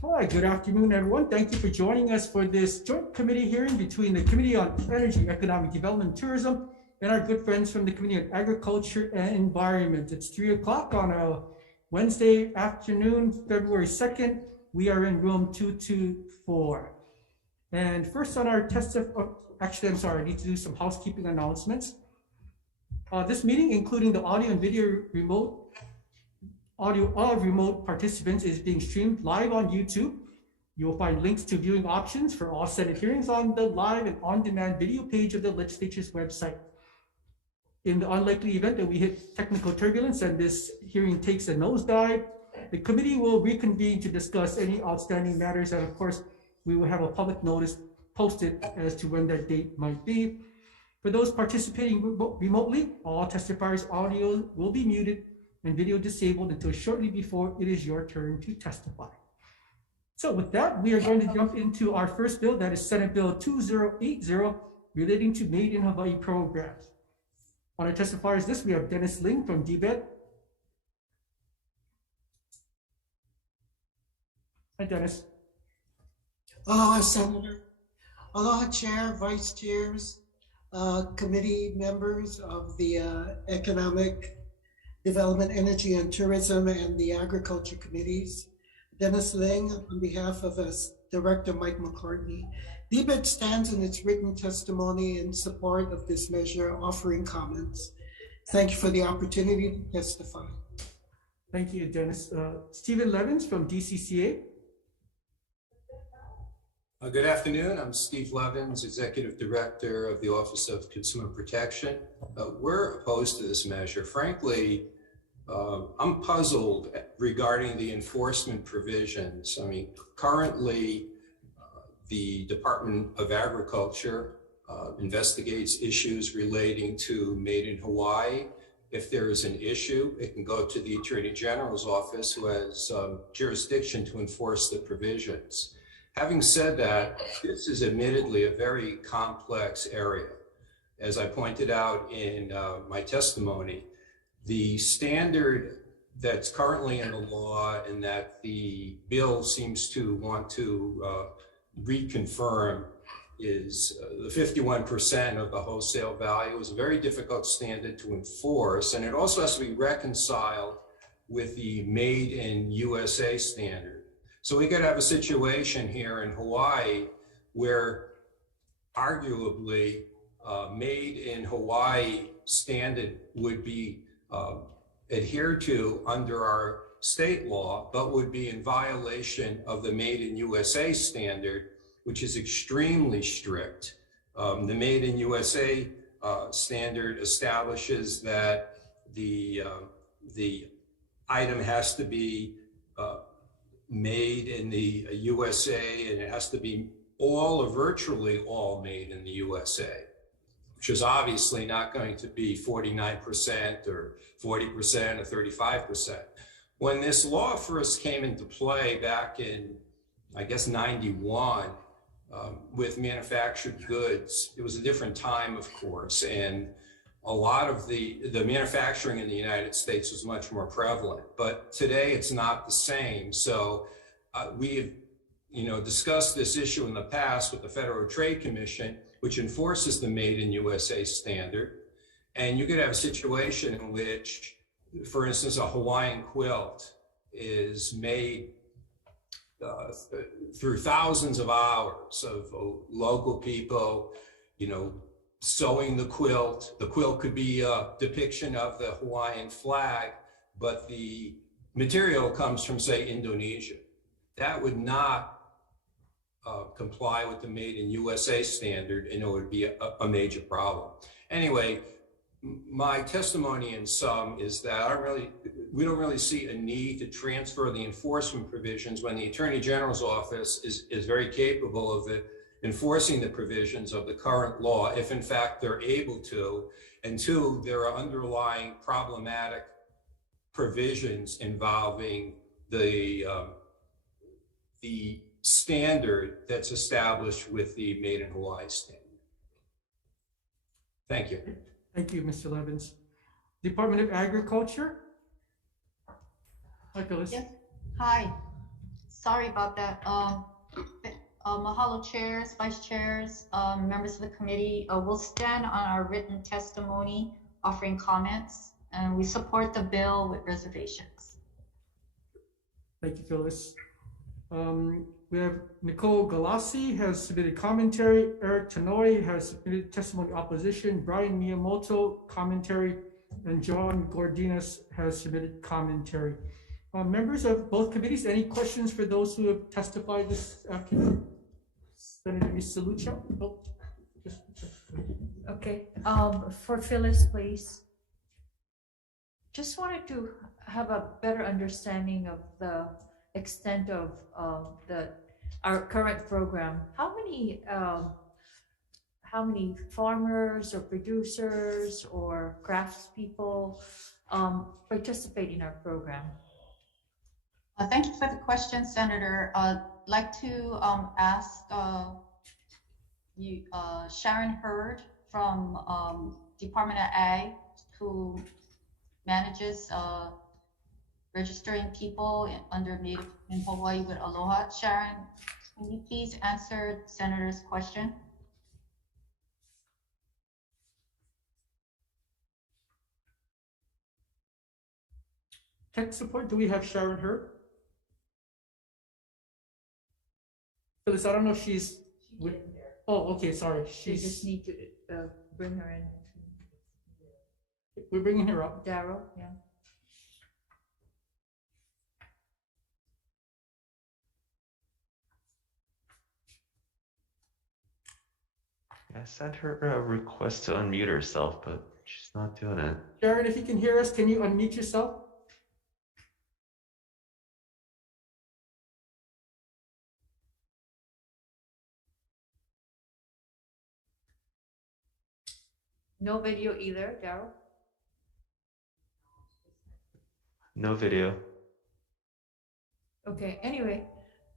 Hi, good afternoon, everyone. Thank you for joining us for this joint committee hearing between the Committee on Energy, Economic Development, and Tourism, and our good friends from the Committee on Agriculture and Environment. It's 3 o'clock on a Wednesday afternoon, February 2nd. We are in room 224. And first on our actually, I'm sorry, I need to do some housekeeping announcements. This meeting, including the audio and video audio of remote participants, is being streamed live on YouTube. You will find links to viewing options for all Senate hearings on the live and on-demand video page of the legislature's website. In the unlikely event that we hit technical turbulence and this hearing takes a nosedive, the committee will reconvene to discuss any outstanding matters, and of course, we will have a public notice posted as to when that date might be. For those participating remotely, all testifiers' audio will be muted and video disabled until shortly before it is your turn to testify. So with that, we are going to jump into our first bill, that is Senate Bill 2080, relating to Made in Hawaii programs. On our testifiers list, we have Dennis Ling from DBED. Hi, Dennis. Aloha, Senator. Aloha, Chair, Vice Chairs, committee members of the Economic Development, Energy and Tourism, and the Agriculture Committees. Dennis Ling on behalf of Director Mike McCartney. DBED stands in its written testimony in support of this measure, offering comments. Thank you for the opportunity to testify. Thank you, Dennis. Stephen Levins from DCCA. Good afternoon. I'm Steve Levins, Executive Director of the Office of Consumer Protection. We're opposed to this measure. Frankly, I'm puzzled regarding the enforcement provisions. I mean, currently, the Department of Agriculture investigates issues relating to Made in Hawaii. If there is an issue, it can go to the Attorney General's office, who has jurisdiction to enforce the provisions. Having said that, this is admittedly a very complex area. As I pointed out in my testimony, the standard that's currently in the law and that the bill seems to want to reconfirm is the 51% of the wholesale value is a very difficult standard to enforce, and it also has to be reconciled with the Made in USA standard. So we could have a situation here in Hawaii where arguably Made in Hawaii standard would be adhered to under our state law, but would be in violation of the Made in USA standard, which is extremely strict. The Made in USA standard establishes that the item has to be made in the USA, and it has to be all or virtually all made in the USA, which is obviously not going to be 49% or 40% or 35%. When this law first came into play back in, I guess, 91, with manufactured goods, it was a different time, of course, and a lot of the manufacturing in the United States was much more prevalent, but today it's not the same. So we have, discussed this issue in the past with the Federal Trade Commission, which enforces the Made in USA standard. And you could have a situation in which, for instance, a Hawaiian quilt is made through thousands of hours of local people, sewing the quilt. The quilt could be a depiction of the Hawaiian flag, but the material comes from, say, Indonesia. That would not comply with the Made in USA standard, and it would be a major problem. Anyway, my testimony in sum is that we don't really see a need to transfer the enforcement provisions when the Attorney General's office is very capable of enforcing the provisions of the current law, if in fact they're able to. And two, there are underlying problematic provisions involving the standard that's established with the Made in Hawaii standard. Thank you. Thank you, Mr. Levins. Department of Agriculture. Hi, Phyllis. Yes. Hi. sorry about that. Mahalo chairs, vice chairs, members of the committee. We'll stand on our written testimony, offering comments, and we support the bill with reservations. Thank you, Phyllis. We have Nicole Galassi has submitted commentary. Eric Tenori has submitted testimony opposition. Brian Miyamoto, commentary. And John Gordinas has submitted commentary. Members of both committees, any questions for those who have testified this afternoon? Senator Misalucha? Oh, okay, for Phyllis, please. Just wanted to have a better understanding of the extent of our current program. How many farmers or producers or craftspeople participate in our program? Thank you for the question, Senator. I'd like to ask Sharon Hurd from Department of Ag, who manages registering people under Native in Hawaii with Aloha. Sharon, can you please answer Senator's question? Tech support, do we have Sharon Hurd? Phyllis, I don't know if she's with, oh, okay, sorry. You just need to bring her in. We're bringing her up. Daryl, yeah. I sent her a request to unmute herself, but she's not doing it. Sharon, if you can hear us, can you unmute yourself? No video either, Daryl? No video. Okay, anyway,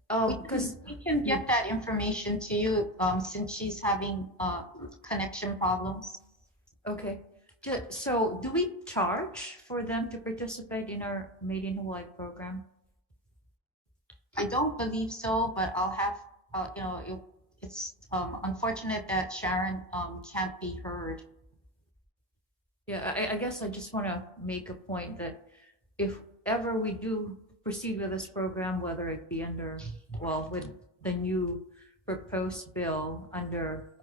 because we can get that information to you since she's having connection problems. okay. So do we charge for them to participate in our Made in Hawaii program? I don't believe so, but I'll have, it's unfortunate that Sharon can't be heard. Yeah, I guess I just want to make a point that if ever we do proceed with this program, whether it be under, well, with the new proposed bill under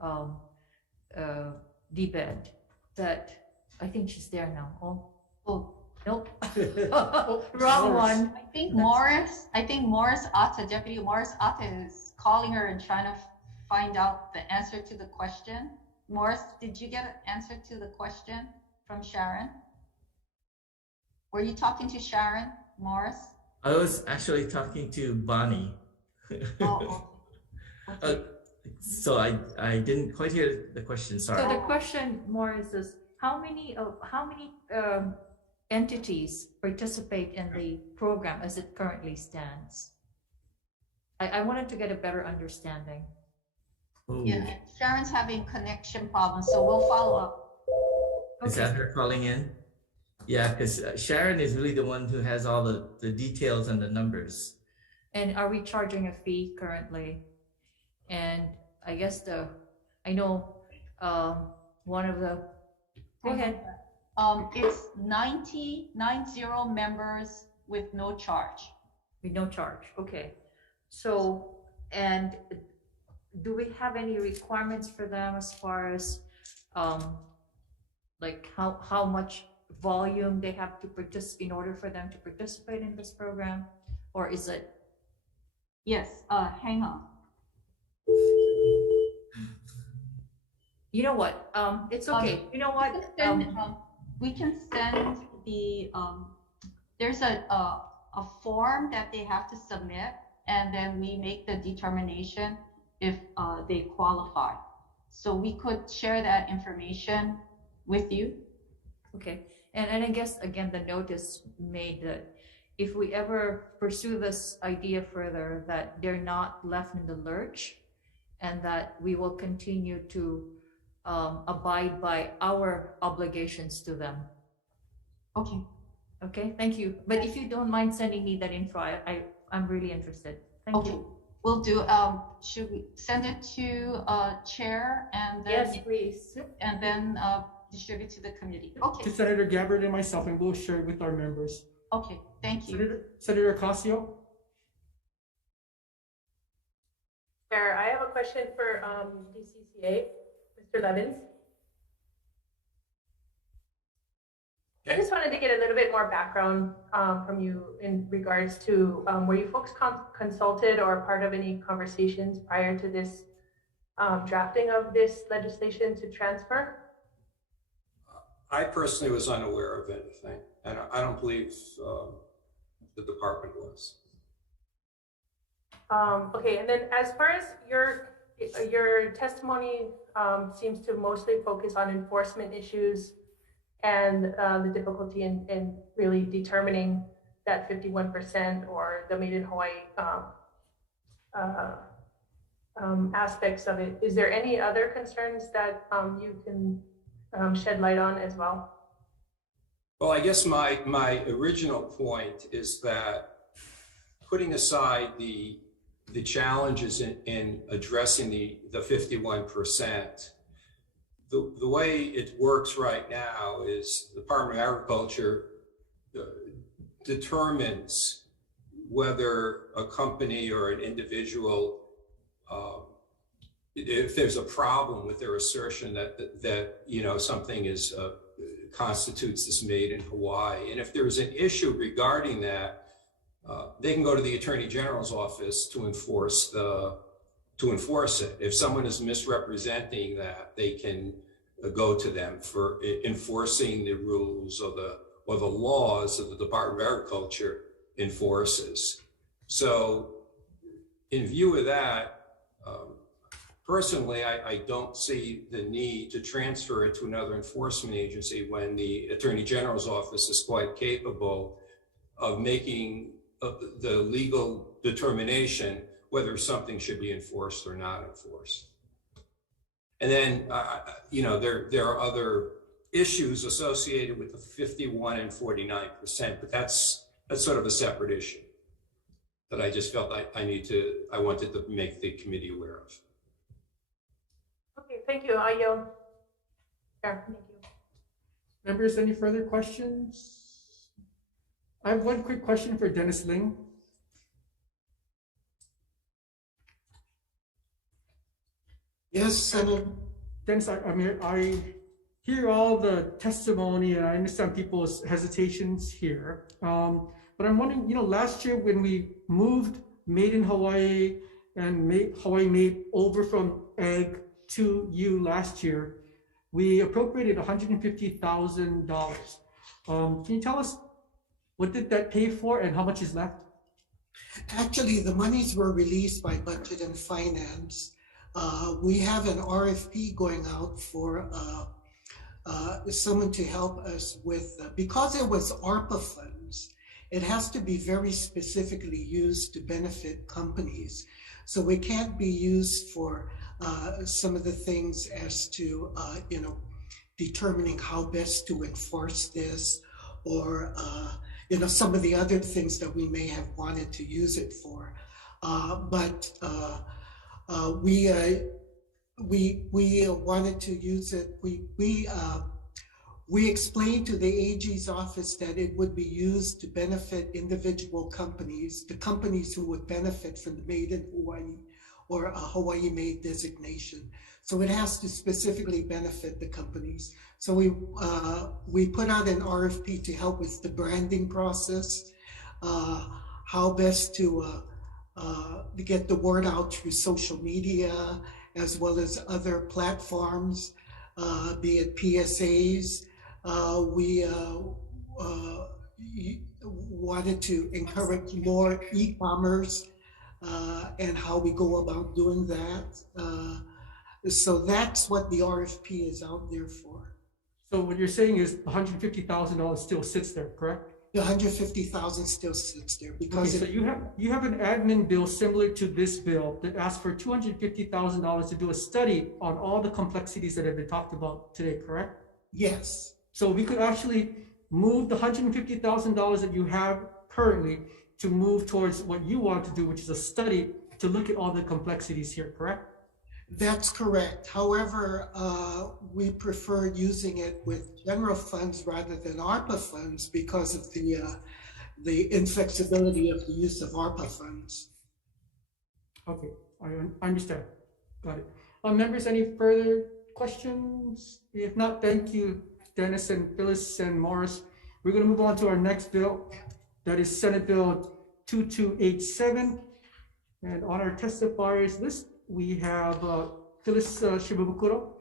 DBED, that I think she's there now. Oh, nope. Wrong one. I think Morris Atta, Deputy Morris Atta is calling her and trying to find out the answer to the question. Morris, did you get an answer to the question from Sharon? Were you talking to Sharon, Morris? I was actually talking to Bonnie. Oh, okay. So I didn't quite hear the question, sorry. So the question, Morris, is how many entities participate in the program as it currently stands? I wanted to get a better understanding. Ooh. Yeah, Sharon's having connection problems, so we'll follow up. Is that her calling in? Yeah, because Sharon is really the one who has all the details and the numbers. And are we charging a fee currently? And I guess I know one of the, go ahead. It's 90 members with no charge. With no charge, okay. So, and do we have any requirements for them as far as like how much volume they have to participate in order for them to participate in this program? Or is it? Yes, hang on. You know what, it's okay. You know what? We can send the, there's a form that they have to submit, and then we make the determination if they qualify. So we could share that information with you. Okay, and I guess, again, the note is made that if we ever pursue this idea further, that they're not left in the lurch, and that we will continue to abide by our obligations to them. Okay. Okay, thank you. But if you don't mind sending me that info, I'm really interested. Thank Okay, you. we'll do, should we send it to chair and then? Yes, please. And then distribute to the committee. Okay, To Senator Gabbard and myself, and we'll share it with our members. okay, thank you. Senator Ocasio? Chair, I have a question for DCCA, Mr. Levins. I just wanted to get a little bit more background from you in regards to were you folks consulted or part of any conversations prior to this drafting of this legislation to transfer? I personally was unaware of anything, and I don't believe the department was. Okay, and then as far as your testimony seems to mostly focus on enforcement issues and the difficulty in really determining that 51% or the Made in Hawaii aspects of it. Is there any other concerns that you can shed light on as well? Well, I guess my original point is that putting aside the challenges in addressing the 51%, the way it works right now is the Department of Agriculture determines whether a company or an individual, if there's a problem with their assertion that you know something is constitutes this Made in Hawaii, and if there's an issue regarding that, they can go to the Attorney General's office to enforce it. If someone is misrepresenting that, they can go to them for enforcing the rules or the laws that the Department of Agriculture enforces. So in view of that, personally, I don't see the need to transfer it to another enforcement agency when the Attorney General's office is quite capable of making the legal determination whether something should be enforced or not enforced. And then, you know, there are other issues associated with the 51 and 49%, but that's sort of a separate issue that I just felt I wanted to make the committee aware of. Okay, thank you. I yield. Yeah, thank you. Members, any further questions? I have one quick question for Dennis Ling. Yes, Senator. Dennis, I hear all the testimony and I understand people's hesitations here. But I'm wondering, you know, last year when we moved Made in Hawaii and Hawaii Made over from egg to you last year, we appropriated $150,000. Can you tell us what did that pay for and how much is left? Actually, the monies were released by Budget and Finance. We have an RFP going out for someone to help us with, because it was ARPA funds, it has to be very specifically used to benefit companies. So it can't be used for some of the things as to, you know, determining how best to enforce this, or, you know, some of the other things that we may have wanted to use it for. But we wanted to use it. We explained to the AG's office that it would be used to benefit individual companies, the companies who would benefit from the Made in Hawaii or a Hawaii Made designation. So it has to specifically benefit the companies. So we put out an RFP to help with the branding process, how best to get the word out through social media, as well as other platforms, be it PSAs. We wanted to encourage more e-commerce and how we go about doing that. So that's what the RFP is out there for. So what you're saying is $150,000 still sits there, correct? The $150,000 still sits there because okay, so you have an admin bill similar to this bill that asks for $250,000 to do a study on all the complexities that have been talked about today, correct? Yes. So we could actually move the $150,000 that you have currently to move towards what you want to do, which is a study to look at all the complexities here, correct? That's correct. However, we prefer using it with general funds rather than ARPA funds because of the inflexibility of the use of ARPA funds. Okay, I understand. Got it. Members, any further questions? If not, thank you, Dennis and Phyllis and Morris. We're going to move on to our next bill. That is Senate Bill 2287. And on our testifiers list, we have Phyllis Shibabukuro.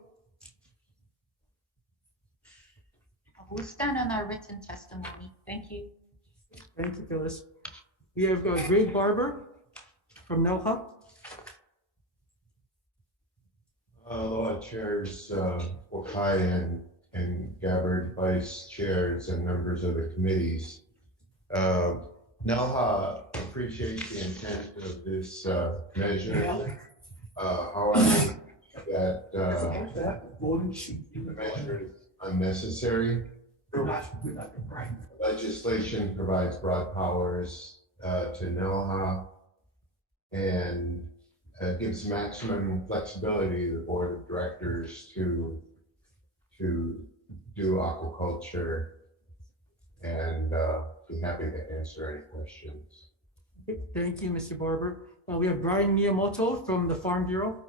We'll stand on our written testimony. Thank you. Thank you, Phyllis. We have Greg Barber from NELHA. Aloha chairs, Hawai'i and Gabbard, vice chairs and members of the committees. NELHA appreciates the intent of this measure. However, that the measure is unnecessary. Legislation provides broad powers to NELHA and gives maximum flexibility to the board of directors to do aquaculture, and be happy to answer any questions. Okay, thank you, Mr. Barber. We have Brian Miyamoto from the Farm Bureau.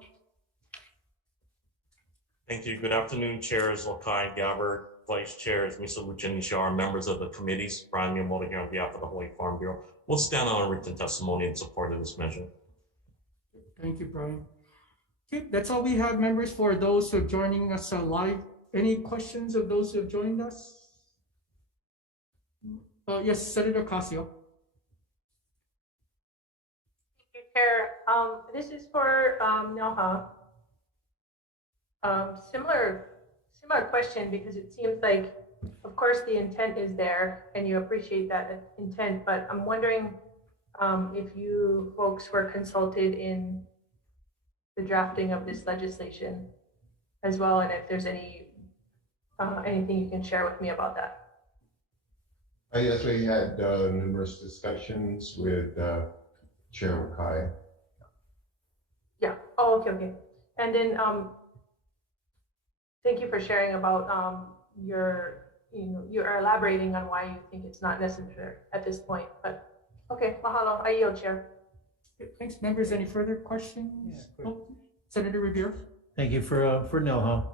Thank you. Good afternoon, chairs Lokai, Gabbard, vice chairs Misalucha and Nishara, members of the committees. Brian Miyamoto here on behalf of the Hawaii Farm Bureau. We'll stand on our written testimony in support of this measure. Thank you, Brian. Okay, that's all we have, members, for those who are joining us live. Any questions of those who have joined us? Yes, Senator Casio. Thank you, Chair. This is for NELHA. Similar question, because it seems like, of course, the intent is there and you appreciate that intent, but I'm wondering if you folks were consulted in the drafting of this legislation as well, and if there's anything you can share with me about that. Yes, we had numerous discussions with Chair Kai. Yeah. Oh, okay. And then thank you for sharing about you're elaborating on why you think it's not necessary at this point. But okay, mahalo. I yield, Chair. Thanks, members. Any further questions? Yeah, Senator Revere. Thank you for NELHA.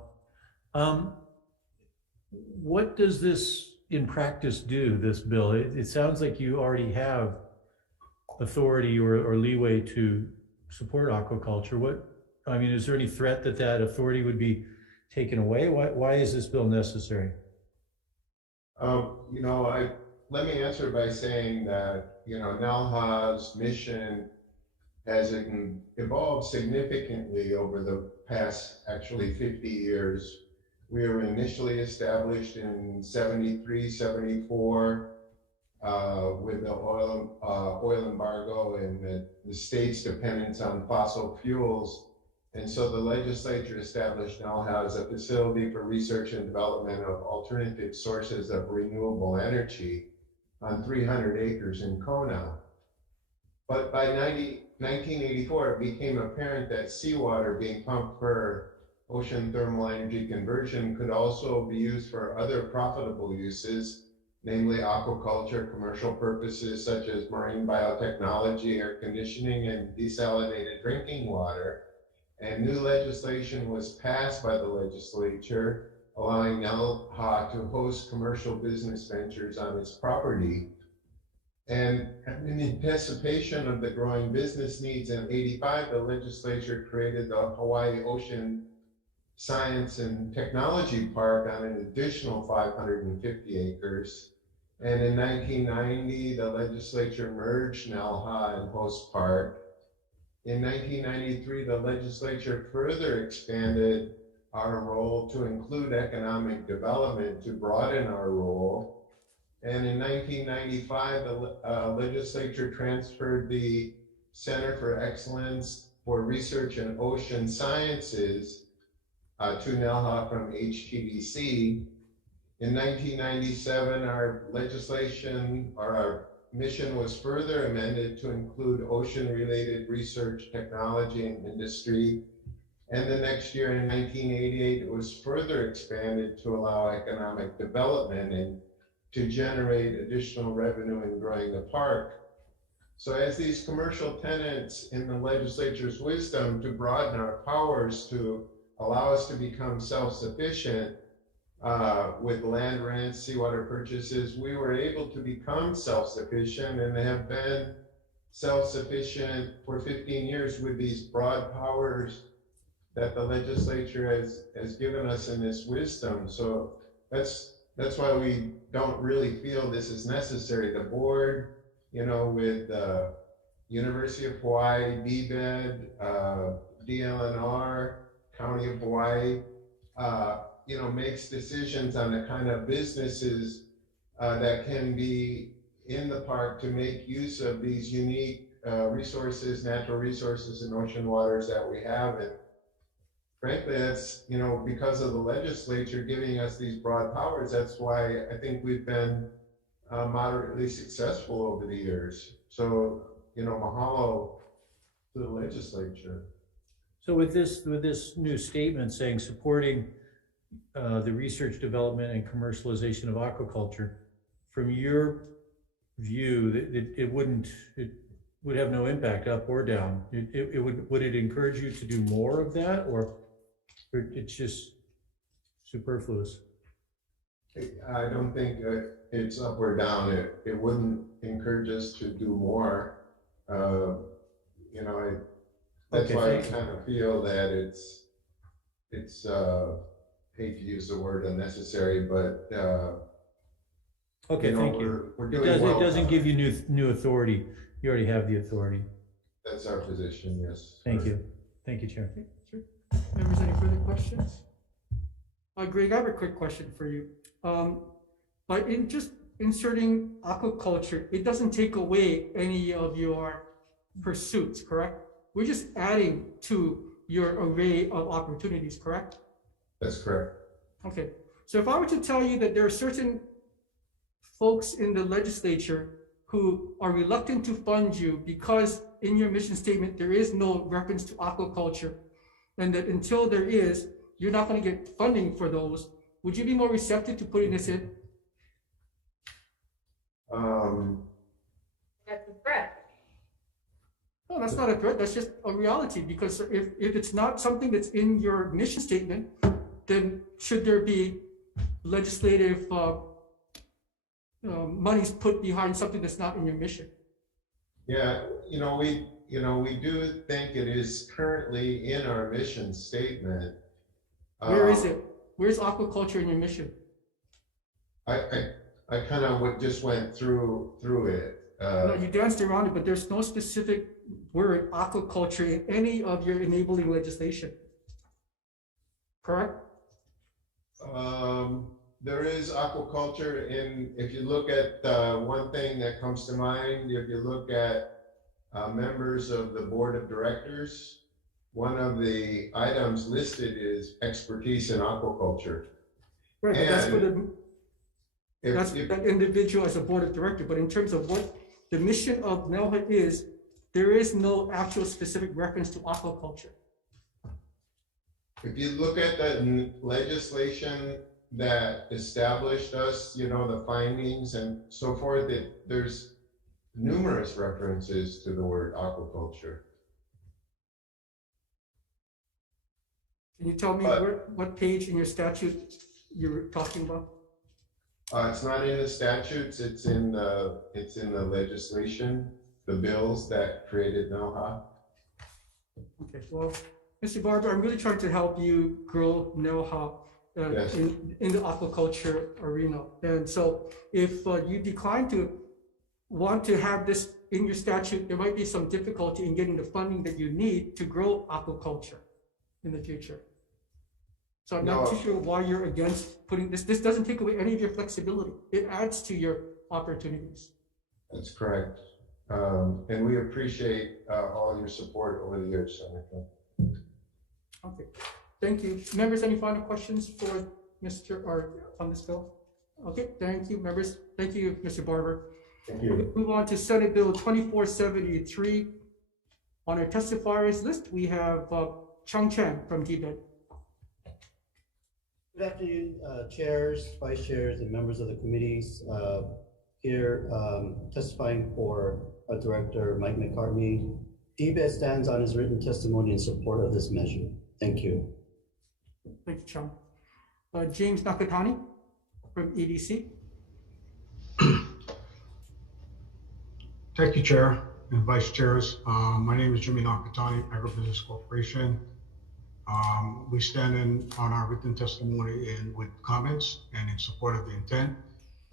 What does this in practice do, this bill? It sounds like you already have authority or leeway to support aquaculture. Is there any threat that authority would be taken away? Why is this bill necessary? Let me answer by saying that, NELHA's mission has evolved significantly over the past, actually 50 years. We were initially established in 73, 74 with the oil embargo and the state's dependence on fossil fuels. And so the legislature established NELHA as a facility for research and development of alternative sources of renewable energy on 300 acres in Kona. But by 1984, it became apparent that seawater being pumped for ocean thermal energy conversion could also be used for other profitable uses, namely aquaculture, commercial purposes such as marine biotechnology, air conditioning, and desalinated drinking water. And new legislation was passed by the legislature, allowing NELHA to host commercial business ventures on its property. And in anticipation of the growing business needs in '85, the legislature created the Hawaii Ocean Science and Technology Park on an additional 550 acres. And in 1990, the legislature merged NELHA and Host Park. In 1993, the legislature further expanded our role to include economic development to broaden our role. And in 1995, the legislature transferred the Center for Excellence for Research in Ocean Sciences to NELHA from HTDC. In 1997, our legislation, or our mission was further amended to include ocean-related research, technology, and industry. And the next year in 1988, it was further expanded to allow economic development and to generate additional revenue in growing the park. So as these commercial tenants in the legislature's wisdom to broaden our powers to allow us to become self-sufficient with land rents, seawater purchases, we were able to become self-sufficient and have been self-sufficient for 15 years with these broad powers that the legislature has given us in this wisdom. So that's why we don't really feel this is necessary. The board, you know, with University of Hawaii, BBED, DLNR, County of Hawaii, you know, makes decisions on the kind of businesses that can be in the park to make use of these unique resources, natural resources and ocean waters that we have. And frankly, that's, you know, because of the legislature giving us these broad powers, that's why I think we've been moderately successful over the years. So, you know, mahalo to the legislature. So with this new statement saying supporting the research, development, and commercialization of aquaculture, from your view, it would have no impact up or down. Would it encourage you to do more of that, or it's just superfluous? I don't think it's up or down. It wouldn't encourage us to do more. You know, that's why I kind of feel that it's hate to use the word unnecessary, but okay, you know, thank you. We're doing well. It doesn't give you new authority. You already have the authority. That's our position, yes. Thank you. Thank you, Chair. Sure. Members, any further questions? Greg, I have a quick question for you. By just inserting aquaculture, it doesn't take away any of your pursuits, correct? We're just adding to your array of opportunities, correct? That's correct. Okay, so if I were to tell you that there are certain folks in the legislature who are reluctant to fund you because in your mission statement there is no reference to aquaculture, and that until there is, you're not going to get funding for those, would you be more receptive to putting this in? That's a threat. No, that's not a threat. That's just a reality. Because if it's not something that's in your mission statement, then should there be legislative monies put behind something that's not in your mission? Yeah, we do think it is currently in our mission statement. Where is it? Where's aquaculture in your mission? I kind of just went through it. No, you danced around it, but there's no specific word aquaculture in any of your enabling legislation. Correct? There is aquaculture if you look at one thing that comes to mind, if you look at members of the board of directors, one of the items listed is expertise in aquaculture. Right, but that's for that individual as a board of director. But in terms of what the mission of NELHA is, there is no actual specific reference to aquaculture. If you look at the legislation that established us, the findings and so forth, there's numerous references to the word aquaculture. Can you tell me what page in your statute you're talking about? It's not in the statutes, it's in the legislation, the bills that created NELHA. Okay, well, Mr. Barber, I'm really trying to help you grow NELHA Yes. in the aquaculture arena. And so if you decline to want to have this in your statute, there might be some difficulty in getting the funding that you need to grow aquaculture in the future. So I'm not too sure why you're against putting this. This doesn't take away any of your flexibility. It adds to your opportunities. That's correct. And we appreciate all your support over the years, Senator. Okay, thank you. Members, any final questions for on this bill? Okay, thank you, members. Thank you, Mr. Barber. Thank you. Move on to Senate Bill 2473. On our testifiers list, we have Chung Chen from DBED. Good afternoon, chairs, vice chairs, and members of the committees. Here testifying for our director, Mike McCartney. DBED stands on his written testimony in support of this measure. Thank you. Thank you, Chung. James Nakatani from EDC. Thank you, Chair and Vice Chairs. My name is Jimmy Nakatani, Agribusiness Corporation. We stand in on our written testimony and with comments and in support of the intent.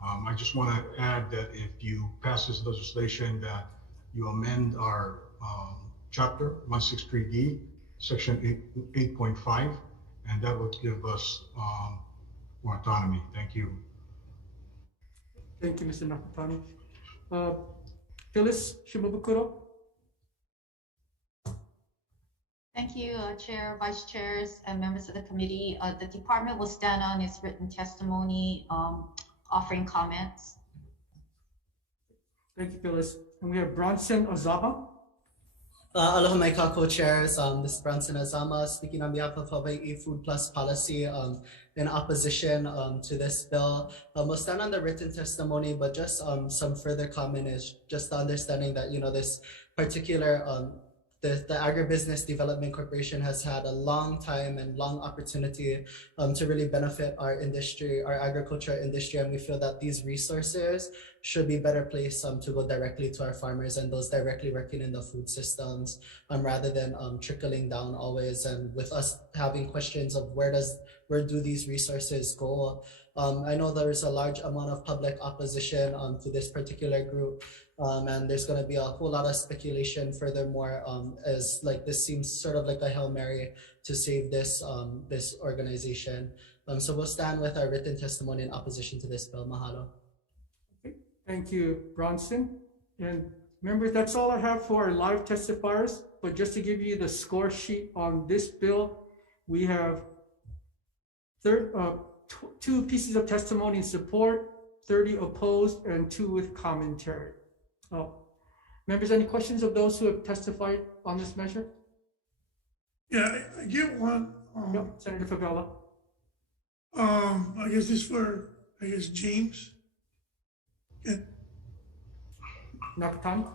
I just want to add that if you pass this legislation, that you amend our chapter 163D, section 8.5, and that would give us more autonomy. Thank you. Thank you, Mr. Nakatani. Phyllis Shimabukuro. Thank you, Chair, Vice Chairs, and members of the committee. The department will stand on its written testimony, offering comments. Thank you, Phyllis. And we have Bronson Ozama. Aloha my co-chairs. This is Bronson Azama speaking on behalf of Hawaii Food Plus policy in opposition to this bill. We'll stand on the written testimony, but just some further comment is just the understanding that, you know, this particular the Agribusiness Development Corporation has had a long time and long opportunity to really benefit our industry, our agriculture industry, and we feel that these resources should be better placed to go directly to our farmers and those directly working in the food systems, rather than trickling down always. And with us having questions of where do these resources go? I know there is a large amount of public opposition to this particular group. And there's going to be a whole lot of speculation furthermore, as like this seems sort of like a Hail Mary to save this this organization. So we'll stand with our written testimony in opposition to this bill. Mahalo. Okay. Thank you, Bronson. And members, that's all I have for our live testifiers. But just to give you the score sheet on this bill, we have 2 pieces of testimony in support, 30 opposed, and 2 with commentary. Members, any questions of those who have testified on this measure? Yeah, I get one. Yep, Senator Favela. I guess this for, James. Yeah. Nakatani?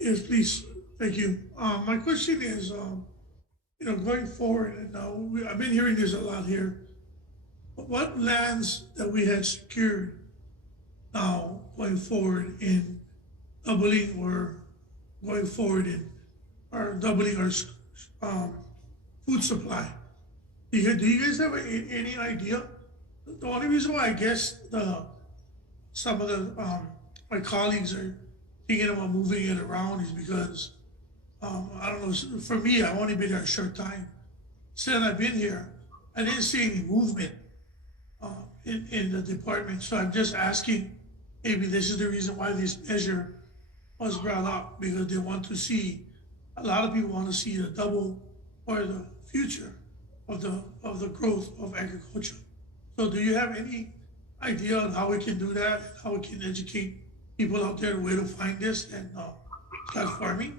Yes, please. Thank you. My question is, going forward, and now I've been hearing this a lot here. What lands that we had secured now going forward in doubling or going forward in or doubling our food supply? Do you guys have any idea? The only reason why I guess some of the my colleagues are thinking about moving it around is because I don't know. For me, I've only been here a short time. Since I've been here, I didn't see any movement in the department. So I'm just asking, maybe this is the reason why this measure was brought up, because they want to see, a lot of people want to see the double or the future of the growth of agriculture. So do you have any idea on how we can do that, and how we can educate people out there where to find this and start farming?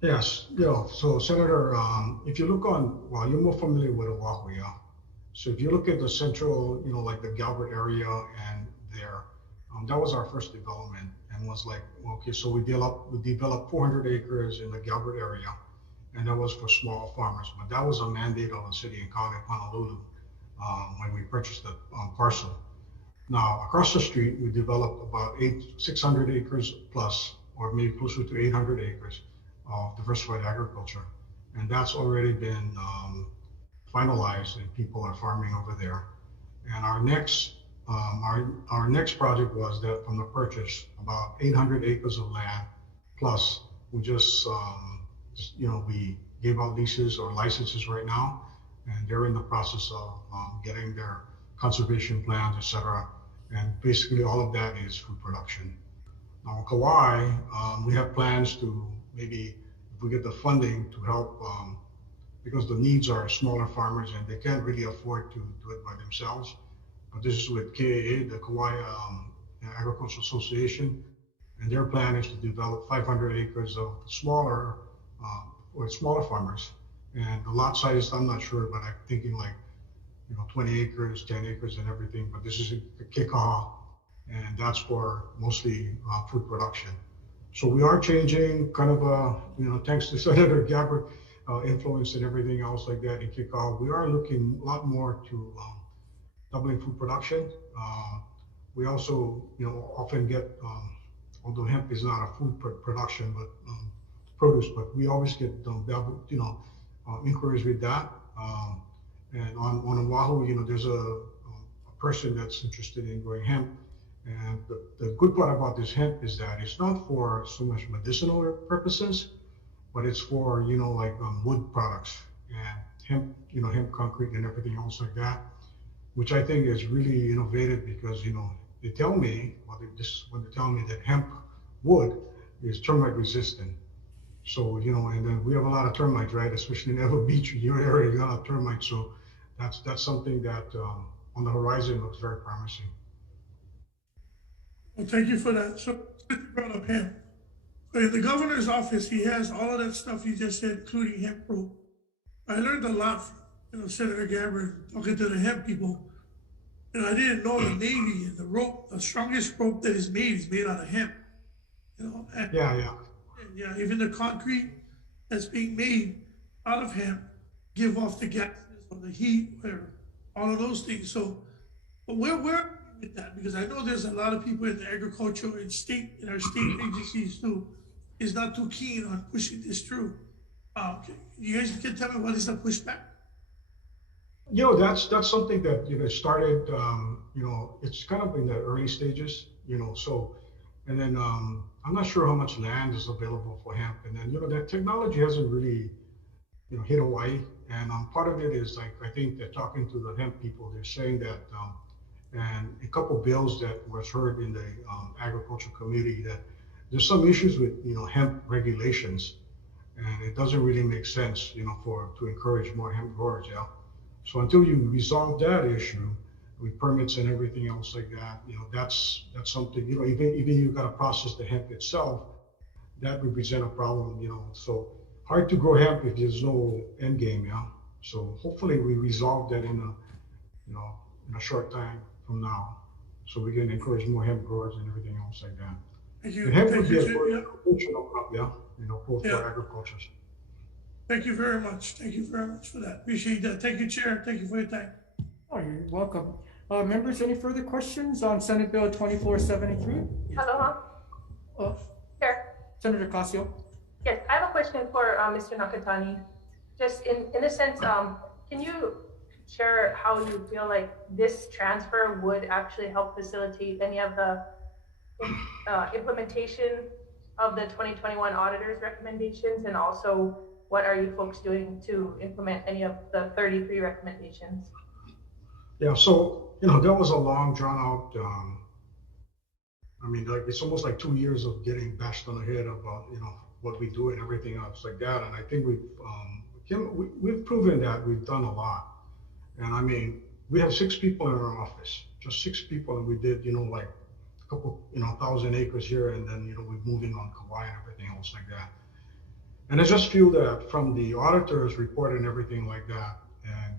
Yes, so Senator, if you look on, well, you're more familiar with Oahu, yeah? So if you look at the central, like the Galbert area and there, that was our first development, and was like, okay, so we developed 400 acres in the Galbert area, and that was for small farmers, but that was a mandate of the city and county of Honolulu when we purchased the parcel. Now, across the street, we developed about 600 acres plus, or maybe closer to 800 acres of diversified agriculture. And that's already been finalized, and people are farming over there. And our next project was that from the purchase, about 800 acres of land, plus we just we gave out leases or licenses right now, and they're in the process of getting their conservation plans, etc. And basically all of that is food production. Now in Kauai, we have plans to maybe, if we get the funding, to help, because the needs are smaller farmers and they can't really afford to do it by themselves. But this is with KAA, the Kauai Agricultural Association, and their plan is to develop 500 acres of smaller or smaller farmers. And the lot size, I'm not sure, but I'm thinking like 20 acres, 10 acres, and everything. But this is a kickoff, and that's for mostly food production. So we are changing, kind of thanks to Senator Gabbard influence and everything else like that in kickoff. We are looking a lot more to doubling food production. We also, often get, although hemp is not a food production, but produce, but we always get, inquiries with that. And on Oahu, there's a person that's interested in growing hemp. And the good part about this hemp is that it's not for so much medicinal purposes, but it's for, wood products and hemp, hemp concrete and everything else like that, which I think is really innovative because, they tell me, when they tell me that hemp wood is termite resistant. So, and then we have a lot of termites, right? Especially in Ever Beach, in your area, you got a lot of termites. So that's something that on the horizon looks very promising. Well, thank you for that. So you brought up hemp. But in the governor's office, he has all of that stuff you just said, including hemp rope. I learned a lot from Senator Gabbard talking to the hemp people. I didn't know the Navy and the rope, the strongest rope that is made out of hemp. And, yeah, even the concrete that's being made out of hemp give off the gases or the heat or all of those things. So, but where are we with that? Because I know there's a lot of people in the agriculture and our state agencies too is not too keen on pushing this through. You guys can tell me what is the pushback? That's something that started. It's kind of in the early stages. So, and then I'm not sure how much land is available for hemp, and then that technology hasn't really hit Hawaii, and part of it is like I think they're talking to the hemp people. They're saying that, and a couple bills that was heard in the agriculture committee that there's some issues with hemp regulations, and it doesn't really make sense to encourage more hemp growers. Yeah. So until you resolve that issue with permits and everything else like that, that's something, even you got to process the hemp itself, that would present a problem, so hard to grow hemp if there's no end game. Yeah. So hopefully we resolve that in a short time from now, so we can encourage more hemp growers and everything else like that. Thank you. And hemp would be a good functional crop, for agriculture. Thank you very much. Thank you very much for that. Appreciate that. Thank you, Chair. Thank you for your time. Oh, you're welcome. Members, any further questions on Senate Bill 2473? Hello. Chair. Senator Casio. Yes, I have a question for Mr. Nakatani. Just in a sense, can you share how you feel like this transfer would actually help facilitate any of the implementation of the 2021 auditor's recommendations, and also what are you folks doing to implement any of the 33 recommendations? Yeah, so, that was a long drawn out, it's almost like 2 years of getting bashed on the head about, what we do and everything else like that. And I think we've proven that we've done a lot. And we have 6 people in our office, just 6 people. And we did, like a couple, 1,000 acres here. And then, we're moving on Kauai and everything else like that. And I just feel that from the auditor's report and everything like that, and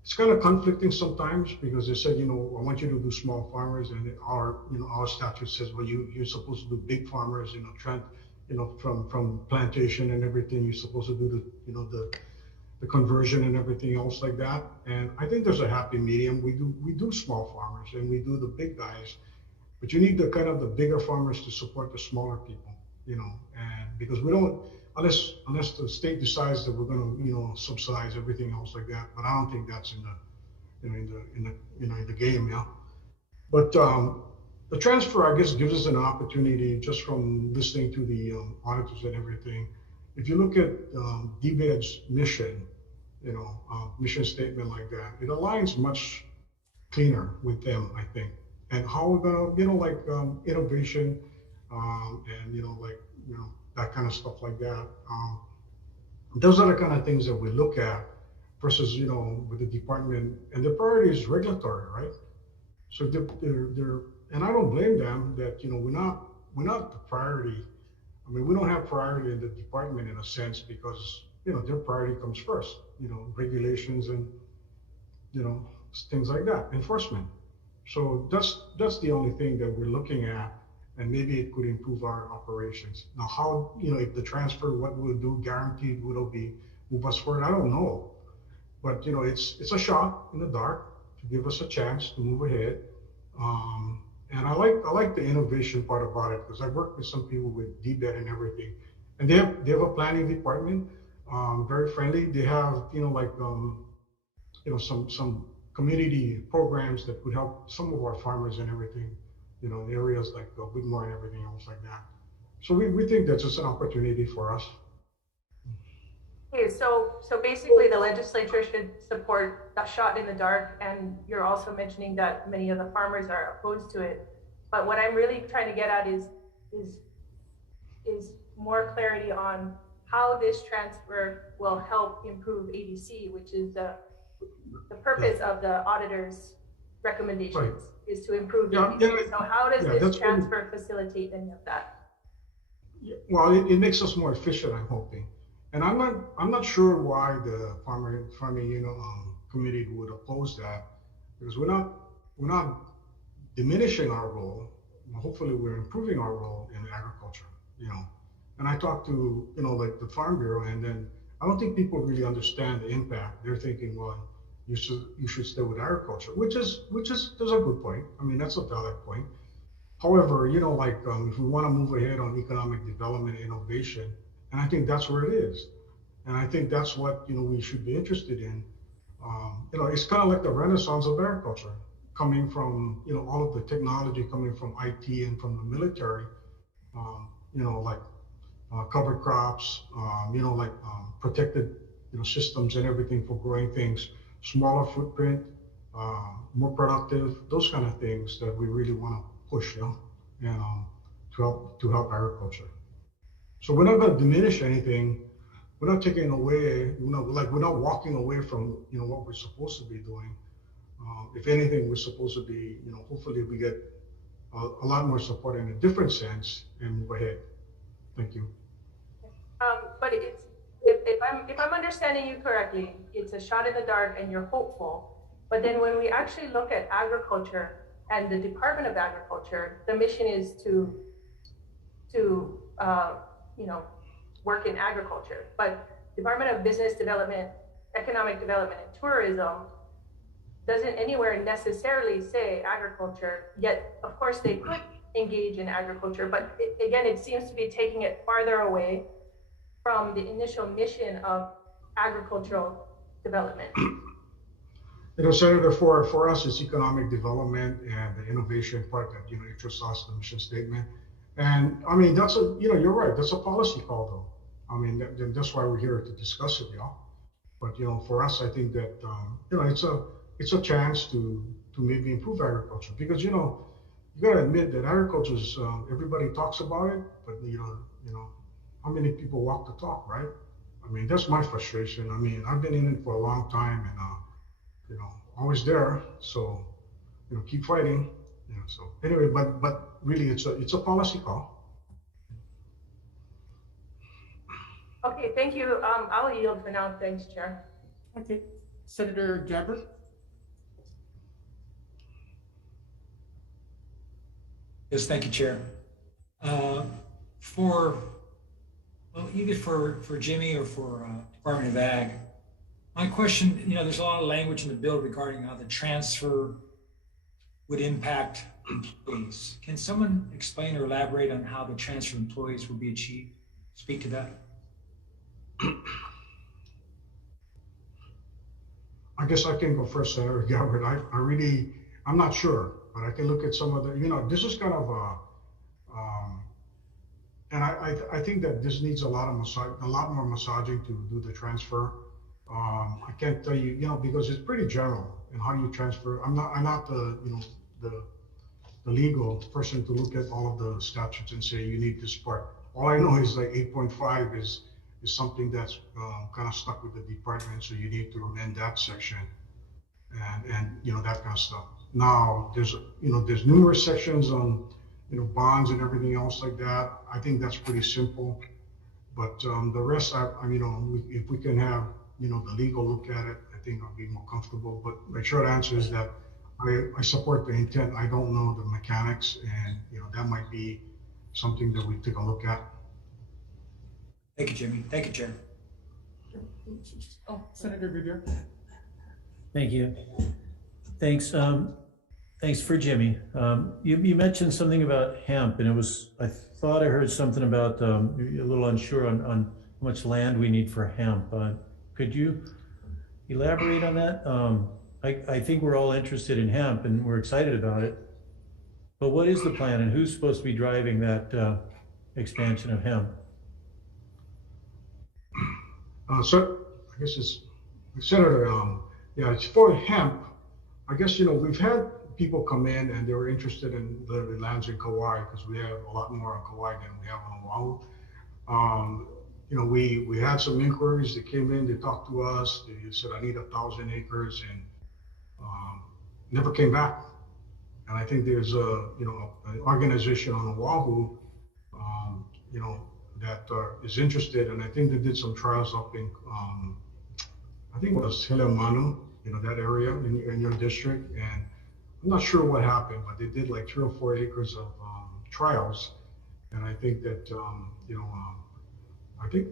it's kind of conflicting sometimes because they said, I want you to do small farmers, and our statute says, well, you're supposed to do big farmers, from plantation and everything. You're supposed to do the conversion and everything else like that. And I think there's a happy medium. We do small farmers and we do the big guys, but you need the bigger farmers to support the smaller people, and because we don't. Unless the state decides that we're going to subsidize everything else like that, but I don't think that's in the game, yeah. But the transfer, I guess, gives us an opportunity just from listening to the auditors and everything. If you look at DBED's mission, mission statement like that, it aligns much cleaner with them, I think, and how we're going to, innovation, and that kind of stuff like that. Those are the kind of things that we look at versus, with the department, and the priority is regulatory, right? So they're and I don't blame them that, we're not the priority. I mean, we don't have priority in the department in a sense because, their priority comes first, regulations and, things like that, enforcement. So that's the only thing that we're looking at, and maybe it could improve our operations. Now, how, if the transfer, what we'll do, guaranteed, will it be move us forward? I don't know, but it's a shot in the dark to give us a chance to move ahead. And I like the innovation part about it because I worked with some people with DBET and everything, and they have a planning department, very friendly. They have some community programs that could help some of our farmers and everything, in areas like Whitmore and everything else like that. So we think that's just an opportunity for us. Okay, so basically the legislature should support a shot in the dark, and you're also mentioning that many of the farmers are opposed to it. But what I'm really trying to get at is more clarity on how this transfer will help improve ADC, which is the purpose of the auditor's recommendations, is to improve ADC. So how does this transfer facilitate any of that? Well, it makes us more efficient, I'm hoping. And I'm not sure why the farming committee would oppose that, because we're not diminishing our role. Hopefully, we're improving our role in agriculture. And I talked to like the Farm Bureau, and then I don't think people really understand the impact. They're thinking, well, you should stay with agriculture, which is there's a good point. I mean, that's a valid point. However, if we want to move ahead on economic development, innovation, and I think that's where it is. And I think that's what, we should be interested in. It's kind of like the renaissance of agriculture, coming from, all of the technology coming from IT and from the military, covered crops, protected, systems and everything for growing things, smaller footprint, more productive, those kind of things that we really want to push, and to help agriculture. So we're not going to diminish anything. We're not taking away, we're not walking away from, what we're supposed to be doing. If anything, we're supposed to be, hopefully we get a lot more support in a different sense and move ahead. Thank you. But if I'm understanding you correctly, it's a shot in the dark and you're hopeful. But then when we actually look at agriculture and the Department of Agriculture, the mission is to work in agriculture. But Department of Business Development, Economic Development, and Tourism doesn't anywhere necessarily say agriculture, yet of course they could engage in agriculture, but again, it seems to be taking it farther away from the initial mission of agricultural development. Senator, for us, it's economic development and the innovation part that, interests us, the mission statement. And I mean, you're right, that's a policy call though. I mean, that's why we're here to discuss it, y'all. But, for us, I think that, it's a chance to maybe improve agriculture, because, you gotta admit that agriculture is, everybody talks about it, but how many people walk the talk, right? I mean, that's my frustration. I mean, I've been in it for a long time, and always there. So, keep fighting. So anyway, but really, it's a policy call. Okay, thank you. I'll yield for now. Thanks, Chair. Okay, Senator Gabbard. Yes, thank you, Chair. Either for Jimmy or for Department of Ag, my question, there's a lot of language in the bill regarding how the transfer would impact employees. Can someone explain or elaborate on how the transfer of employees will be achieved? Speak to that. I guess I can go first, Senator Gabbard. I'm not sure, but I can look at some of the, this is kind of and I think that this needs a lot more massaging to do the transfer. I can't tell you, because it's pretty general in how you transfer. I'm not the legal person to look at all of the statutes and say you need this part. All I know is like 8.5 is something that's kind of stuck with the department, so you need to amend that section. and that kind of stuff. Now there's numerous sections on bonds and everything else like that. I think that's pretty simple. But the rest, if we can have the legal look at it, I think I'll be more comfortable. But my short answer is that I support the intent. I don't know the mechanics, and that might be something that we take a look at. Thank you, Jimmy. Thank you, Chair. Oh, Senator Rivera. Thank you. Thanks. Thanks for Jimmy. You mentioned something about hemp, and I thought I heard something about you're a little unsure on how much land we need for hemp. Could you elaborate on that? I think we're all interested in hemp and we're excited about it. But what is the plan, and who's supposed to be driving that expansion of hemp? So I guess it's Senator. Yeah, it's for hemp. I guess we've had people come in and they were interested in the lands in Kauai because we have a lot more on Kauai than we have on Oahu. We had some inquiries that came in. They talked to us. They said, I need 1,000 acres, and never came back. And I think there's an organization on Oahu, that is interested, and I think they did some trials up in, I think it was Hilemanu, that area in your district, and I'm not sure what happened, but they did like 3 or 4 acres of trials, and I think that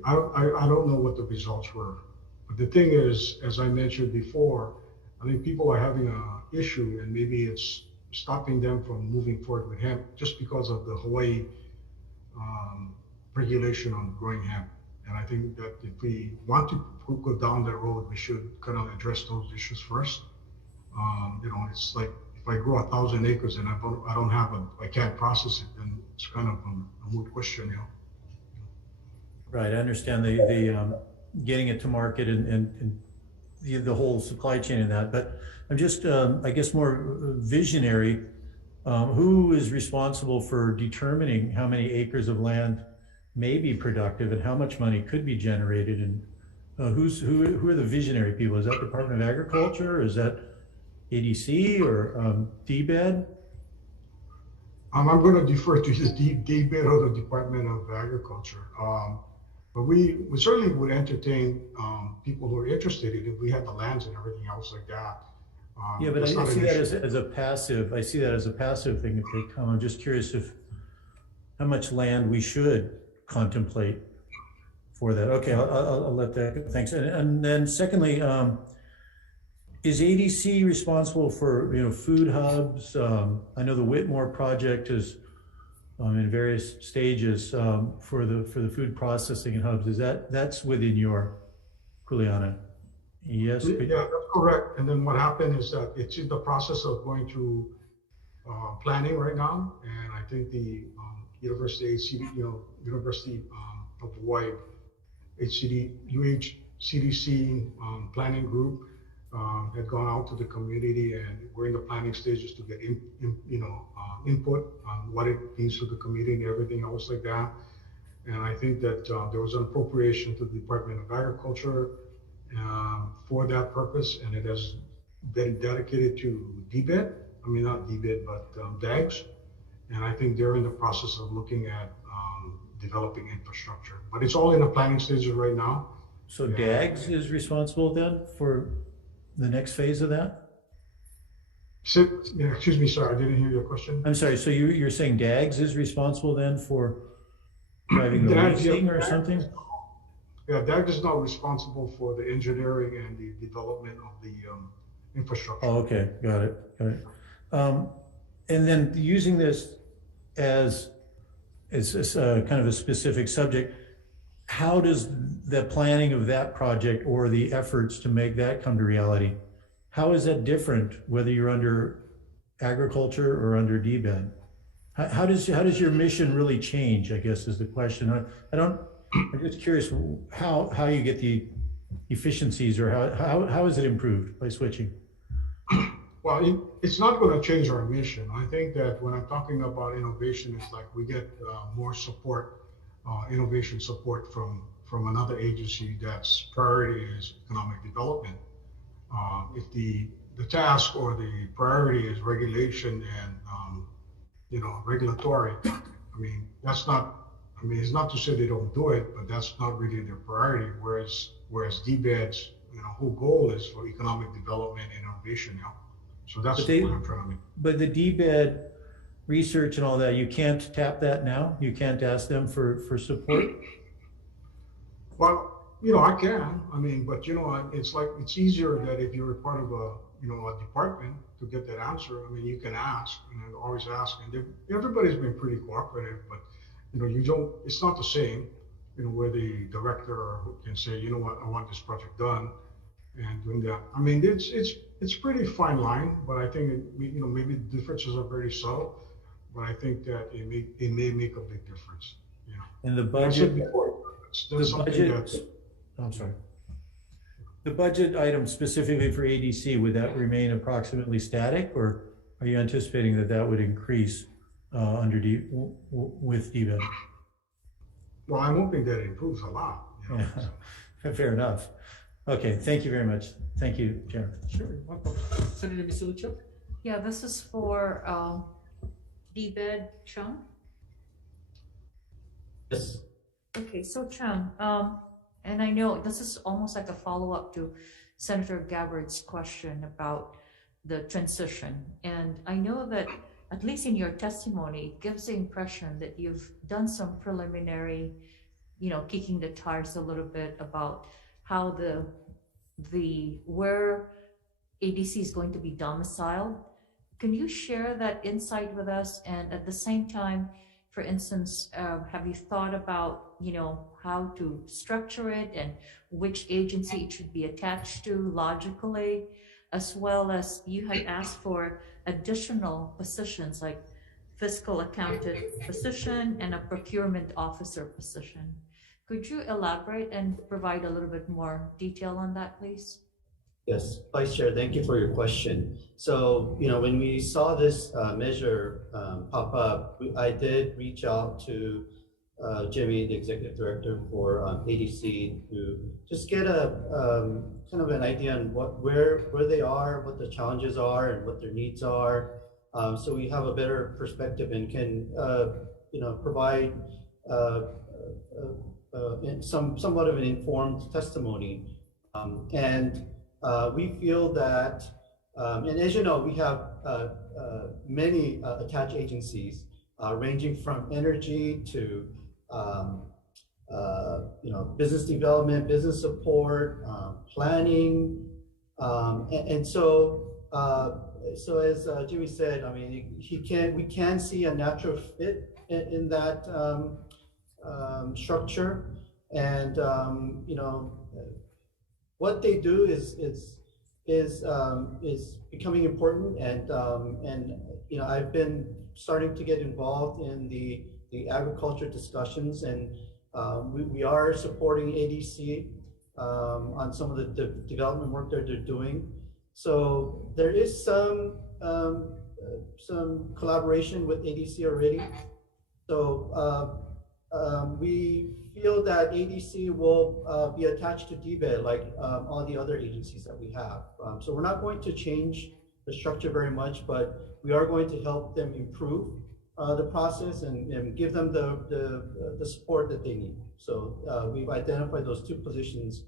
I don't know what the results were, but the thing is, as I mentioned before, I think people are having an issue, and maybe it's stopping them from moving forward with hemp just because of the Hawaii regulation on growing hemp. And I think that if we want to go down that road, we should kind of address those issues first. It's like if I grow 1,000 acres and I can't process it, then it's kind of a moot question, Right, I understand the getting it to market and the whole supply chain in that, but I'm just, I guess, more visionary. Who is responsible for determining how many acres of land may be productive and how much money could be generated, and who are the visionary people? Is that Department of Agriculture, or is that ADC, or DBED? I'm going to defer to the DBED or the Department of Agriculture. But we certainly would entertain people who are interested if we had the lands and everything else like that. Yeah, but I see that as a passive. I see that as a passive thing if they come. I'm just curious how much land we should contemplate for that. Okay, I'll let that go. Thanks. And then secondly, is ADC responsible for food hubs? I know the Whitmore project is in various stages for the food processing and hubs. That's within your Kuleana? Yes. Yeah, that's correct. And then what happened is that it's in the process of going through planning right now, and I think the University of Hawaii, UHCDC planning group had gone out to the community, and we're in the planning stages to get input on what it means to the community and everything else like that. And I think that there was an appropriation to the Department of Agriculture for that purpose, and it has been dedicated to DBED. I mean, not DBED, but DAGS. And I think they're in the process of looking at developing infrastructure. But it's all in the planning stages right now. So DAGS is responsible then for the next phase of that? Excuse me, sorry, I didn't hear your question. I'm sorry, so you're saying DAGS is responsible then for driving the leasing or something? Yeah, DAG is not responsible for the engineering and the development of the infrastructure. Oh, okay, got it. And then using this as kind of a specific subject, how does the planning of that project or the efforts to make that come to reality, how is that different whether you're under agriculture or under DBED? How does your mission really change, I guess, is the question. I'm just curious how you get the efficiencies, or how is it improved by switching? Well, it's not going to change our mission. I think that when I'm talking about innovation, it's like we get more support, innovation support from another agency that's priority is economic development. If the the task or the priority is regulation and regulatory. I mean, that's not. I mean, it's not to say they don't do it, but that's not really their priority. Whereas DBED's whole goal is for economic development and innovation. So that's But what I'm trying to make. But the DBED research and all that, you can't tap that now? You can't ask them for support? Well, I can. I mean, but it's easier that if you're a part of a department to get that answer. I mean, you can ask and always ask, and everybody's been pretty cooperative. But you don't. It's not the same. Where the director can say, you know what, I want this project done, and doing that. I mean, it's pretty fine line, but I think maybe the differences are very subtle. But I think that it may make a big difference. And the And I said budget, before, that's something that's. I'm sorry. The budget item specifically for ADC, would that remain approximately static, or are you anticipating that would increase with DBED? Well, I'm hoping that it improves a lot. Yeah. Fair enough. Okay, thank you very much. Thank you, Chair. Sure, welcome. Senator Misilucha? Yeah, this is for DBED Chung. Yes. Okay, so Chung, and I know this is almost like a follow-up to Senator Gabbard's question about the transition. And I know that, at least in your testimony, it gives the impression that you've done some preliminary, kicking the tires a little bit about how where ADC is going to be domiciled. Can you share that insight with us? And at the same time, for instance, have you thought about, how to structure it and which agency it should be attached to logically, as well as you had asked for additional positions like fiscal accountant position and a procurement officer position. Could you elaborate and provide a little bit more detail on that, please? Yes, Vice Chair, thank you for your question. So, when we saw this measure pop up, I did reach out to Jimmy, the Executive Director for ADC, to just get a kind of an idea on where they are, what the challenges are, and what their needs are, so we have a better perspective and can provide somewhat of an informed testimony. We feel that, and as you know, we have many attached agencies ranging from energy to business development, business support, planning, and so as Jimmy said, I mean, we can see a natural fit in that structure, and what they do is becoming important, and I've been starting to get involved in the agriculture discussions, and we are supporting ADC on some of the development work that they're doing. So there is some collaboration with ADC already. So we feel that ADC will be attached to DBED like all the other agencies that we have. So we're not going to change the structure very much, but we are going to help them improve the process and give them the support that they need. So we've identified those two positions,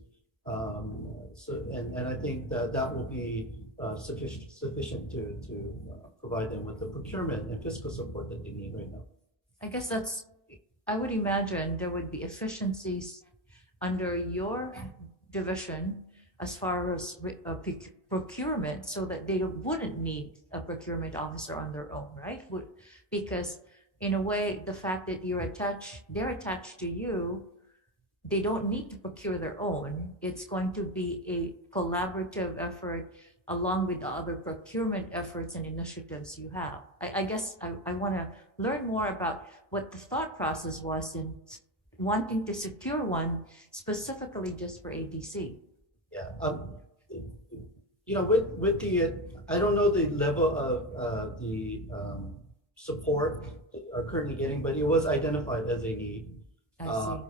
and I think that will be sufficient to provide them with the procurement and fiscal support that they need right now. I guess I would imagine there would be efficiencies under your division as far as procurement, so that they wouldn't need a procurement officer on their own, right? Because in a way, the fact that they're attached to you, they don't need to procure their own. It's going to be a collaborative effort along with the other procurement efforts and initiatives you have. I guess I want to learn more about what the thought process was in wanting to secure one specifically just for ADC. Yeah, with the, I don't know the level of the support that are currently getting, but it was identified as a need. I see.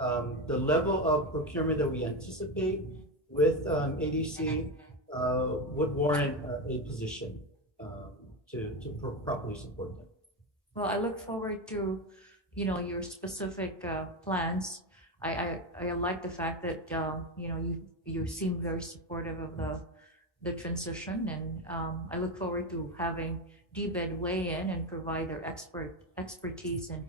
And the level of procurement that we anticipate with ADC would warrant a position to properly support them. Well, I look forward to, your specific plans. I like the fact that you seem very supportive of the transition, and I look forward to having DBED weigh in and provide their expertise in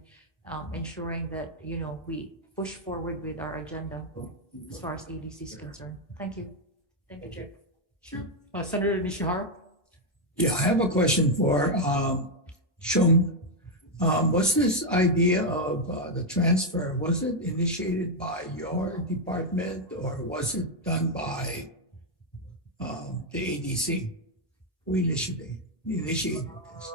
ensuring that we push forward with our agenda as far as ADC is concerned. Thank you. Thank you, Chair. Sure. Senator Nishihara. Yeah, I have a question for Shum. What's this idea of the transfer? Was it initiated by your department or was it done by the ADC? Who initiated this?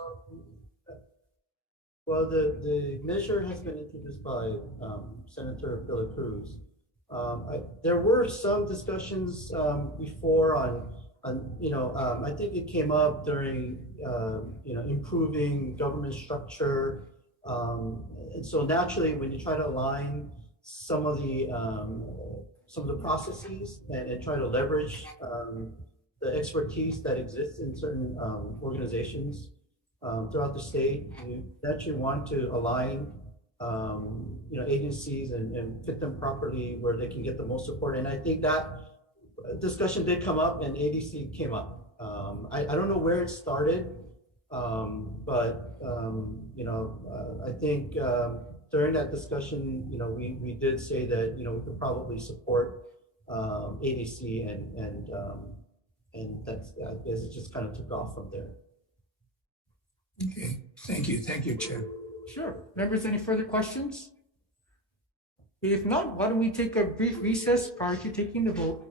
Well, the measure has been introduced by Senator Villa Cruz. There were some discussions before on I think it came up during improving government structure, and so naturally when you try to align some of the processes and try to leverage the expertise that exists in certain organizations throughout the state, you naturally want to align agencies and fit them properly where they can get the most support. And I think that discussion did come up and ADC came up. I don't know where it started, but I think during that discussion, we did say that we could probably support ADC and that's, I guess it just kind of took off from there. Okay, thank you, Chair. Sure. Members, any further questions? If not, why don't we take a brief recess prior to taking the vote?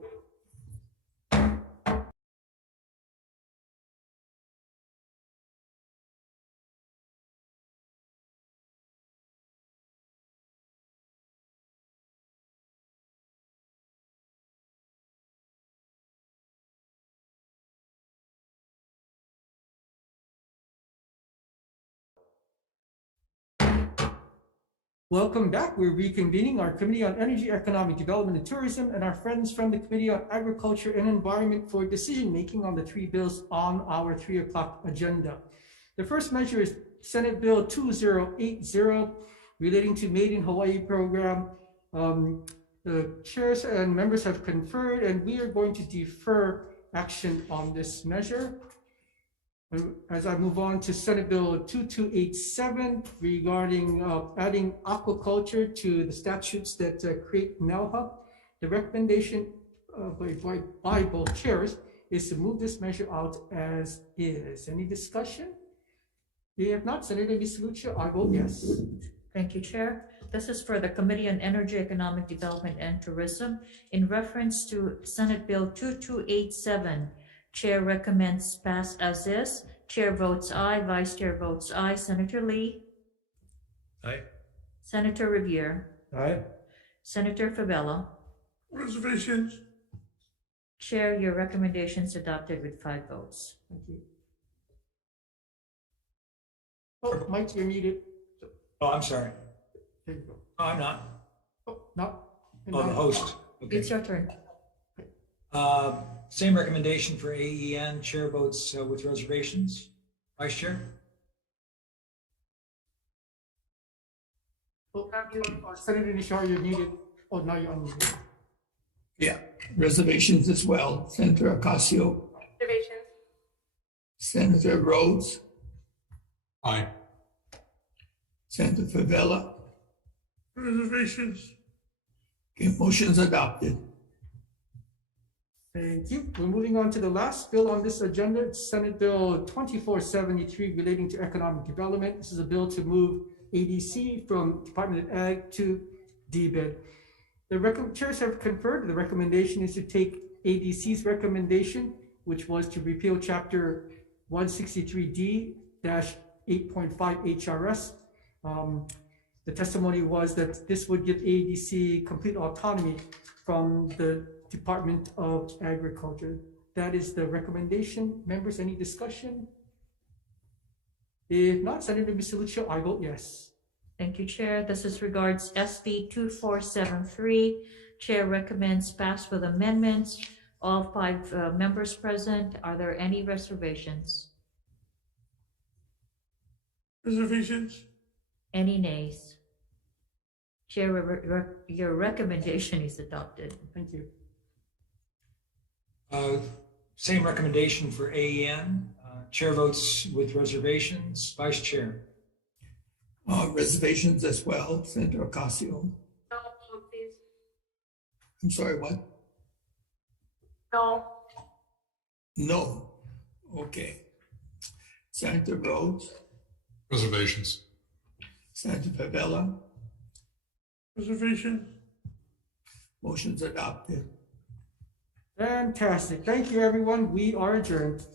Welcome back. We're reconvening our Committee on Energy, Economic Development and Tourism and our friends from the Committee on Agriculture and Environment for decision-making on the three bills on our 3 o'clock agenda. The first measure is Senate Bill 2080 relating to Made in Hawaii program. The chairs and members have conferred and we are going to defer action on this measure. As I move on to Senate Bill 2287 regarding adding aquaculture to the statutes that create NELHA, the recommendation by both chairs is to move this measure out as is. Any discussion? If not, Senator Misalucha, I vote yes. Thank you, Chair. This is for the Committee on Energy, Economic Development and Tourism in reference to Senate Bill 2287. Chair recommends pass as is. Chair votes aye. Vice Chair votes aye. Senator Lee. Aye. Senator Revere. Aye. Senator Favela. Reservations. Chair, your recommendation is adopted with 5 votes. Thank you. Oh, Mike, you're muted. Oh, I'm sorry. There you go. Oh, I'm not. Oh, no. Oh, the host. Okay. It's your turn. Same recommendation for AEN. Chair votes with reservations. Vice Chair? Oh, Senator Nishar, you're muted. Oh, now you're unmuted. Yeah, reservations as well. Senator Ocasio. Reservations. Senator Rhodes. Aye. Senator Favela. Reservations. Okay, motion is adopted. Thank you. We're moving on to the last bill on this agenda. It's Senate Bill 2473 relating to economic development. This is a bill to move ADC from Department of Ag to DBED. The chairs have conferred. The recommendation is to take ADC's recommendation, which was to repeal Chapter 163D-8.5 HRS. The testimony was that this would give ADC complete autonomy from the Department of Agriculture. That is the recommendation. Members, any discussion? If not, Senator Misalucha, I vote yes. Thank you, Chair. This is regards SB 2473. Chair recommends pass with amendments. All 5 members present. Are there any reservations? Reservations? Any nays? Chair, your recommendation is adopted. Thank you. Same recommendation for AEN. Chair votes with reservations. Vice Chair. Reservations as well, Senator Ocasio. No, please. I'm sorry, what? No. No. Okay. Senator Rhodes. Reservations. Senator Favela. Reservation. Motion's adopted. Fantastic. Thank you, everyone. We are adjourned.